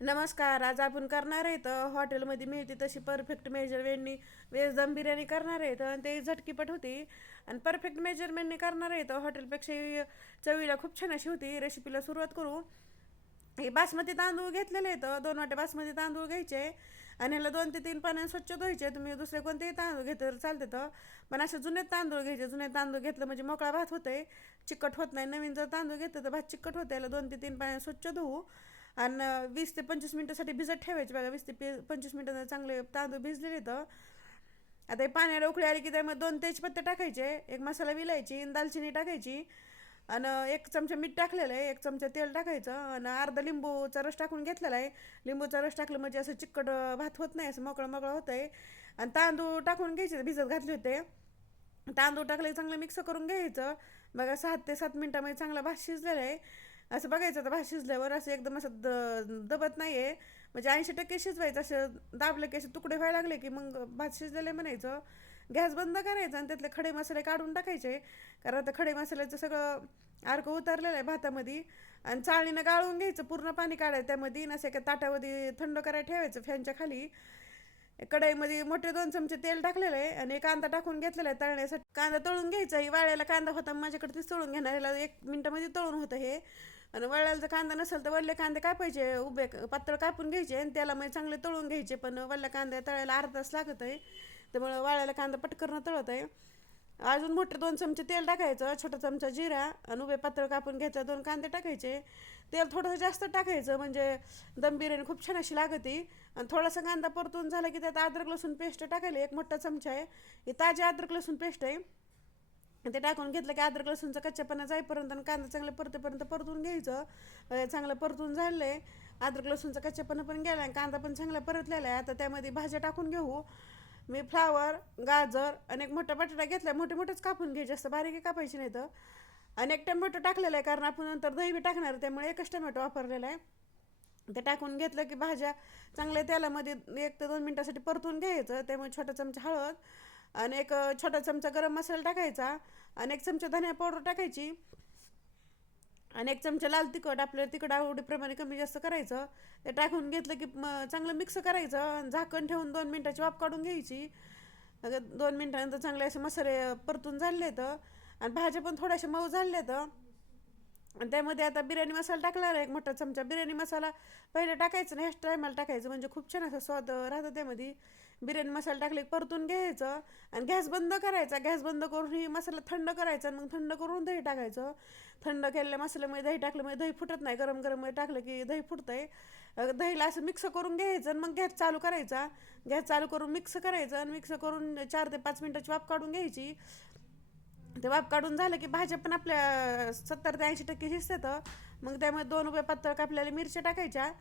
नमस्कार. आज आपण करणार आहे तर हॉटेलमध्ये मिळते तशी परफेक्ट मेजरमेंटनी व्हेज दम बिर्याणी करणार आहे तर ते झटकीपट होती. आणि परफेक्ट मेजरमेंटने करणार आहे तर हॉटेलपेक्षा चवीला खूप छान अशी होती. रेसिपीला सुरुवात करू. हे बासमती तांदूळ घेतलेले आहेत, 2 वाटे बासमती तांदूळ घ्यायचे. आणि ह्याला 2 ते 3 पाण्याने स्वच्छ धुवायचे. तुम्ही दुसरे कोणतेही तांदूळ घेतले तर चालते तर, पण असे जुने तांदूळ घ्यायचे. जुने तांदूळ घेतलं म्हणजे मोकळा भात होतंय, चिकट होत नाही. नवीन जर तांदूळ घेतलं तर भात चिकट होते. याला 2 ते 3 पाण्याने स्वच्छ धुवू. आणि 20 ते 25 मिनटासाठी भिजत ठेवायचे. बघा, 20 ते 25 मिनटानं चांगले तांदूळ भिजलेले तर आता हे पाण्याला उकळी आली की त्यामध्ये 2 तेजपत्ते टाकायचे, एक मसाला विलायची, दालचिनी टाकायची, आणि 1 चमचा मीठ टाकलेलं आहे, 1 चमचा तेल टाकायचं, आणि अर्धा लिंबूचा रस टाकून घेतलेला आहे. लिंबूचा रस टाकलं म्हणजे असं चिकट भात होत नाही, असं मोकळं मोकळं होतं आहे. आणि तांदूळ टाकून घ्यायचे, भिजत घातले होते. तांदूळ टाकले चांगलं मिक्स करून घ्यायचं. बघा, 6 ते 7 मिनटामध्ये चांगला भात शिजलेला आहे. असं बघायचं तर भात शिजल्यावर असं एकदम असं दबत नाही आहे, म्हणजे 80% शिजवायचं. असं दाबलं की असे तुकडे व्हायला लागले की मग भात शिजलेलं म्हणायचं. गॅस बंद करायचा आणि त्यातले खडे मसाले काढून टाकायचे, कारण आता खडे मसाल्याचं सगळं अर्क उतरलेलं आहे भातामध्ये. आणि चाळणीनं गाळून घ्यायचं, पूर्ण पाणी काढायचं त्यामध्ये. नसे एका ताटामध्ये थंड करायला ठेवायचं फॅनच्या खाली. कढईमध्ये मोठे 2 चमचे तेल टाकलेलं आहे आणि कांदा टाकून घेतलेला आहे तळण्यासाठी. कांदा तळून घ्यायचा. ही वाळलेला कांदा होता माझ्याकडे, तीच तळून घेणार. ह्याला 1 मिनिटामध्ये तळून होतं हे. आणि वळलेला जर कांदा नसेल तर वल्ले कांदे कापायचे, उभे पातळ कापून घ्यायचे आणि त्याला मग चांगले तळून घ्यायचे. पण वल्ल्या कांद्या तळायला अर्धा तास लागत आहे, त्यामुळे वाळलेला कांदा पटकन तळत आहे. अजून मोठे 2 चमचे तेल टाकायचं, छोटा चमचा जिरा, आणि उभे पातळ कापून घ्यायचं 2 कांदे टाकायचे. तेल थोडंसं जास्त टाकायचं म्हणजे दम बिर्याणी खूप छान अशी लागते. आणि थोडासा कांदा परतून झाला की त्यात अद्रक लसूण पेस्ट टाकायला 1 मोठा चमचा आहे. ही ताजी अद्रक लसूण पेस्ट आहे. ते टाकून घेतलं की अद्रक लसूणचा कच्चापणा जाईपर्यंत आणि कांदा चांगलं परतेपर्यंत परतून घ्यायचं. चांगलं परतून झालं आहे, अद्रक लसूणचा कच्चापणा पण गेला आहे, कांदा पण चांगला परतलेला आहे. आता त्यामध्ये भाज्या टाकून घेऊ. मी फ्लावर, गाजर आणि एक मोठा बटाटा घेतला, मोठे मोठेच कापून घ्यायचे, जास्त बारीक कापायचे नाही तर. आणि एक टमॅटो टाकलेला आहे, कारण आपण नंतर दही बी टाकणार आहे, त्यामुळे एकच टमॅटो वापरलेला आहे. ते टाकून घेतलं की भाज्या चांगल्या तेलामध्ये 1 ते 2 मिनटासाठी परतून घ्यायचं. त्यामुळे छोटा चमचा हळद आणि एक छोटा चमचा गरम मसाला टाकायचा, आणि 1 चमचा धनिया पावडर टाकायची, आणि 1 चमचा लाल तिखट, आपल्याला तिखट आवडीप्रमाणे कमी जास्त करायचं. ते टाकून घेतलं की चांगलं मिक्स करायचं आणि झाकण ठेवून 2 मिनटाची वाफ काढून घ्यायची. 2 मिनटानंतर चांगले असे मसाले परतून झाले तर, आणि भाज्या पण थोड्याशा मऊ झाल्या तर, आणि त्यामध्ये आता बिर्याणी मसाला टाकला आहे 1 मोठा चमचा. बिर्याणी मसाला पहिले टाकायचं नाही, ह्याच टायमाला टाकायचं, म्हणजे खूप छान असा स्वाद राहतं त्यामध्ये. बिर्याणी मसाला टाकले की परतून घ्यायचं आणि गॅस बंद करायचा. गॅस बंद करून ही मसाला थंड करायचा आणि मग थंड करून दही टाकायचं. थंड केलेल्या मसाल्यामध्ये दही टाकलं म्हणजे दही फुटत नाही, गरम गरम मध्ये टाकलं की दही फुटतंय. दहीला असं मिक्स करून घ्यायचं आणि मग गॅस चालू करायचा. गॅस चालू करून मिक्स करायचं आणि मिक्स करून 4 ते 5 मिनटाची वाफ काढून घ्यायची. ते वाफ काढून झालं की भाज्या पण आपल्या 70 ते 80% शिजतात. मग त्यामध्ये 2 उभ्या पातळ कापलेल्या मिरच्या टाकायच्या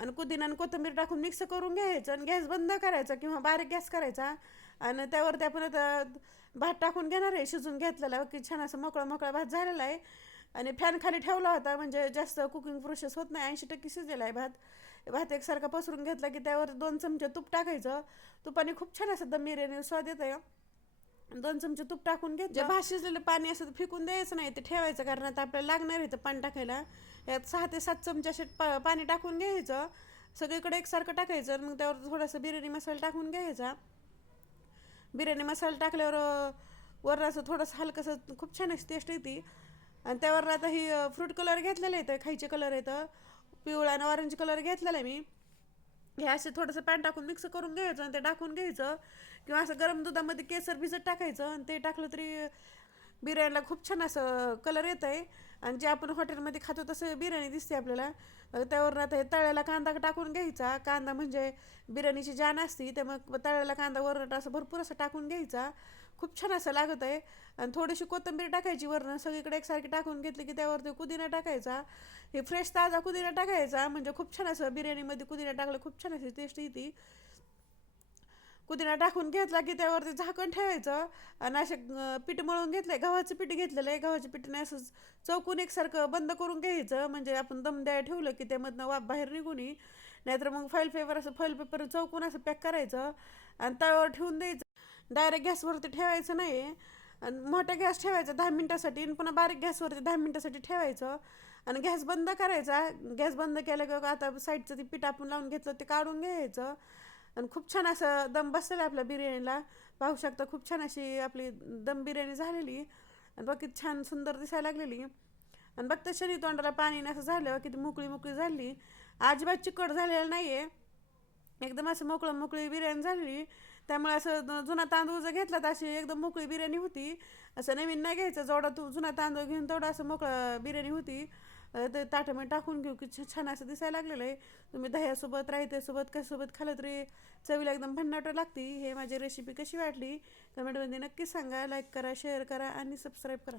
आणि पुदिना आणि कोथिंबीर टाकून मिक्स करून घ्यायचं आणि गॅस बंद करायचा किंवा बारीक गॅस करायचा. आणि त्यावरती आपण आता भात टाकून घेणार आहे शिजून घेतलेला, की छान असं मोकळा मोकळा भात झालेला आहे. आणि फॅन खाली ठेवला होता म्हणजे जास्त कुकिंग प्रोसेस होत नाही, 80% शिजलेला आहे भात. भात एकसारखा पसरून घेतला की त्यावर 2 चमचे तूप टाकायचं. तुपाने खूप छान असं दम बिर्याणी स्वाद येतं आहे. 2 चमचे तूप टाकून घेत, जे भात शिजलेलं पाणी असं फेकून द्यायचं नाही, ते ठेवायचं, कारण आता आपल्याला लागणार आहे पाणी टाकायला. यात 6 ते 7 चमचे असे पाणी टाकून घ्यायचं. सगळीकडे एकसारखं टाकायचं आणि मग त्यावर थोडासा बिर्याणी मसाला टाकून घ्यायचा. बिर्याणी मसाला टाकल्यावर वर असं थोडंसं हलकंसं खूप छान अशी टेस्ट येते. आणि त्यावर आता ही फ्रूट कलर घेतलेलं आहे, खायचे कलर येतं, पिवळा आणि ऑरेंज कलर घेतलेला आहे मी. हे असे थोडंसं पाणी टाकून मिक्स करून घ्यायचं आणि ते टाकून घ्यायचं. किंवा असं गरम दुधामध्ये केसर भिजत टाकायचं आणि ते टाकलं तरी बिर्याणीला खूप छान असं कलर येतं आहे. आणि जे आपण हॉटेलमध्ये खातो तसं बिर्याणी दिसते आपल्याला. त्यावर आता हे तळलेला कांदा टाकून घ्यायचा. कांदा म्हणजे बिर्याणीची जान असते, ते मग तळलेला कांदा वरण असं भरपूर असं टाकून घ्यायचा. खूप छान असं लागत आहे. आणि थोडीशी कोथिंबीर टाकायची वरण, सगळीकडे एकसारखी टाकून घेतली की त्यावरती पुदिना टाकायचा. हे फ्रेश ताजा पुदिना टाकायचा, म्हणजे खूप छान असं बिर्याणीमध्ये पुदिना टाकलं खूप छान अशी टेस्ट येते. पुदिना टाकून घेतला की त्यावरती झाकण ठेवायचं. आणि असे पीठ मळून घेतलंय, गव्हाचं पीठ घेतलेलं आहे. गव्हाच्या पीठाने असं चौकून एकसारखं बंद करून घ्यायचं, म्हणजे आपण दम द्यायला ठेवलं की त्यामधनं वाफ बाहेर निघून येईल. नाहीतर मग फॉईल पेपर चौकून असं पॅक करायचं आणि तव्यावर ठेवून द्यायचं. डायरेक्ट गॅसवरती ठेवायचं नाही. आणि मोठा गॅस ठेवायचा 10 मिनटासाठी आणि पुन्हा बारीक गॅसवरती 10 मिनटासाठी ठेवायचं. आणि गॅस बंद करायचा. गॅस बंद केलं की आता साईडचं ते पीठ आपण लावून घेतलं ते काढून घ्यायचं. आणि खूप छान असं दम बसलेला आपल्या बिर्याणीला. पाहू शकता खूप छान अशी आपली दम बिर्याणी झालेली. आणि बघ किती छान सुंदर दिसायला लागलेली. आणि बघ तशा तोंडाला पाणी असं झालं किती मोकळी मोकळी झाली. अजिबात चिकट झालेलं नाही आहे, एकदम असं मोकळं मोकळी बिर्याणी झालेली. त्यामुळे असं जुना तांदूळ जर घेतला तर अशी एकदम मोकळी बिर्याणी होती. असं नवीन नाही घ्यायचं, जेवढा तू जुना तांदूळ घेऊन तेवढं असं मोकळं बिर्याणी होती. ते ताटामध्ये टाकून घेऊ की छान असं दिसायला लागलेलं आहे. तुम्ही दह्यासोबत रायत्यासोबत कशासोबत खाल्लं तरी चवीला एकदम भन्नाट लागते. हे माझी रेसिपी कशी वाटली कमेंटमध्ये नक्की सांगा. लाईक करा, शेअर करा आणि सबस्क्राईब करा.